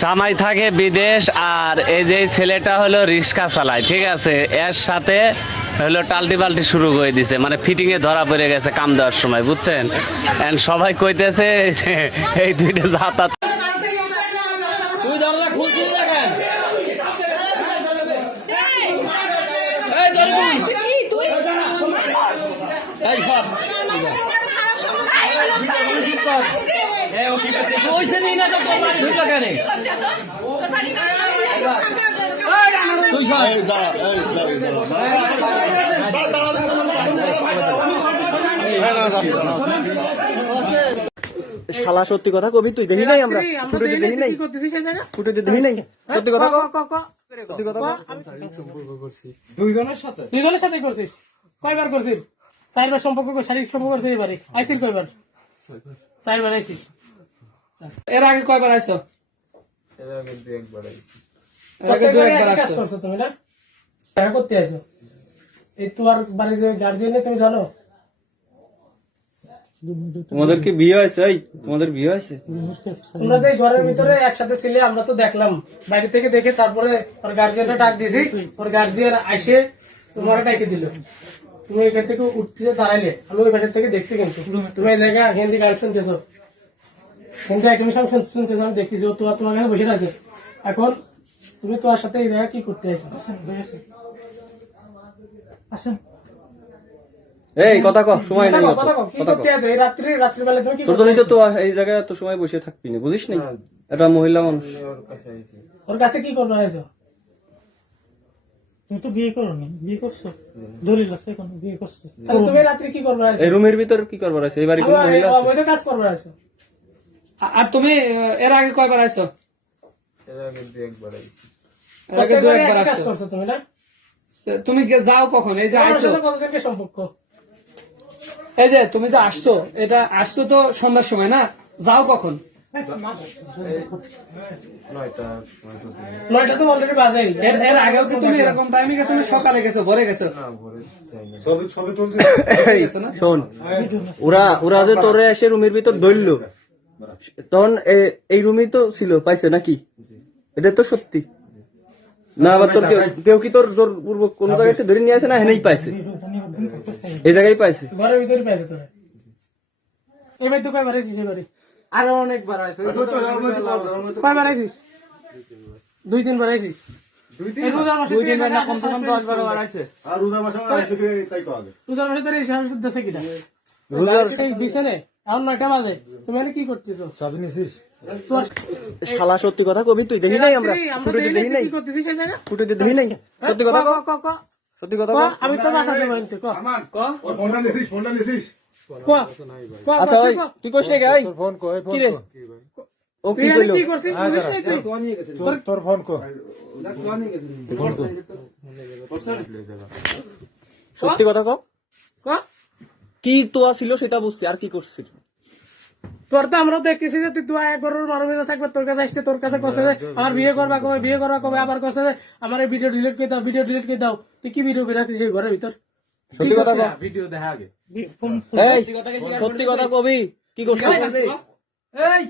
জামাই থাকে বিদেশ, আর এই যে ছেলেটা হলো রিক্সা চালায়, ঠিক আছে, এর সাথে হলো টাল্টি পাল্টি শুরু করে দিছে, মানে ফিটিং এ ধরা পড়ে গেছে কাম দেওয়ার সময়, বুঝছেন। এন্ড সবাই কইতেছে যে এই দুইটা যাতায়াত তুই দরজা খুলছিস না কেন? এই দরজা এই সব ওইসে নিয়ে না তো তোর বাড়ি ঢুকলো কেন? তুই সব শালা সত্যি কথা কবি, তুই দেখি নাই আমরা ফুটেতে দেখি নাই, ফুটেতে দেখি নাই, সত্যি কথা সত্যি কথা দুইজনের সাথে করছিস? কয়বার করছিস? 4বার সম্পর্ক, শারীরিক সম্পর্ক করছিস এবারে? আইসির কয়বার? 4বার আইসিস। এর আগে কয়বার আইছো? এর আগে দু একবার আসছো তুমি না? দেখা করতে আইছো? এই তোমার বাড়ির গার্জিয়ান তুমি জানো? তোমাদের কি বিয়ে হয়েছে? এই তোমাদের বিয়ে হয়েছে? তোমরা তো এই ঘরের ভিতরে একসাথে ছিলে, আমরা তো দেখলাম বাইরে থেকে দেখে, তারপরে ওর গার্জিয়ানটা ডাক দিয়েছি, ওর গার্জিয়ান আইসে তোমার ডাকে দিল, তুমি এখান থেকে উঠতে দাঁড়াইলে, আমি ওই বাসার থেকে দেখছি, কিন্তু তুমি এই জায়গায় হিন্দি গান শুনতেছো, হিন্দি আইটেম সব শুনতেছো, আমি দেখতেছি ও তোমার কাছে বসে আছে। এখন তুমি তোমার সাথে এই জায়গায় কি করতে আইছো? আসেন এই কথা কও, সময় নাই অত, কথা কও, কি কথা করতে কও। আইছো এই রাত্রিবেলা? তুমি কি তোর করতে জন্যই তো আইছো? তো এই জায়গায় এত সময় বসে থাকবি না, বুঝিস নি? এটা মহিলা মানুষ। ওর কাছে কি করবে আইছো? তুমি তো বিয়ে করোনি, বিয়ে করছো? দলিল আছে এখন, বিয়ে করছো? তাহলে তুমি রাত্রি কি করবে আইছো? এই রুমের ভিতর কি করবার আছে? এই বাড়ি কোন মহিলা আছে? অবৈধ কাজ করবে আইছো? আর তুমি এর আগে কয়বার আইছো? এর আগে দু একবার কাজ আসছো। করছো তুমি না? তুমি যাও কখন? এই যে তোমার আইছো, সাথে কতজনকে সম্পর্ক? এই যে তুমি যে আসছো, এটা আসছো তো সন্ধ্যার সময় না? যাও কখন? 9টা তো অলরেডি বাজে। এর আগেও কি তুমি এরকম টাইমে গেছো না সকালে গেছো, ভোরে গেছো? এই, শোন, ওরা যে তোরে এসে রুমের ভিতর ধরলো, তখন এই রুমেই তো ছিল, পাইছে নাকি? এটা তো সত্যি না? আবার তোর কেউ কি তোর জোরপূর্বক কোন জায়গায় ধরে নিয়ে আসে না? হেনেই পাইছে, এই জায়গায় পাইছে। ঘরের ভিতরে পাইছে তোরে? এবার তো কয়বার আইছিস এবারে? আরো অনেকবার আছে। কয়বার আইছিস? 2-3 বার আইছিস? এই রোজার মাসে তুই এখানে কম সে কম 10-12 বার আছে। রোজার মাসে তোর এই সাহস দিতেছে কিনা? রোজার সেই বিছানে এখন 9টা বাজে, তুমি এখানে কি করতেছো? তোর শালা সত্যি কথা কবি, তুই দেখি নাই আমরা ফুটেতে দেখি দেখি নাই, কি করতেছিস এই জায়গা? ফুটেতে দেখি নাই, সত্যি কথা কও, ক, ক, ক, সত্যি কথা ক, কও। আমি তো বাসা দেবো এনতে, ক, ক, ক, ক, আচ্ছা ক, ওই ক। তুই কইস নাকি? এই কি রে, ও তুই কি এখানে কইলো? কি করছিস বুঝিস না তুই? সত্যি কথা কও, ক, কি তোয়া ছিল সেটা বুঝছি, আর কি করছিস? তোর তো আমরা দেখতেছি যে তুই দুয়া একবারের মারবি না, একবার তোর কাছে আসতে, তোর কাছে কছে যে আমার বিয়ে করবা কবে, বিয়ে করবা কবে, আবার কছে যে আমার এই ভিডিও ডিলিট করে দাও, ভিডিও ডিলিট করে দাও। তুই কি ভিডিও বেরাচ্ছিস এই ঘরের ভিতর? সত্যি কথা কও। ফোন এই সত্যি কথা কবি, কি করছিস? এই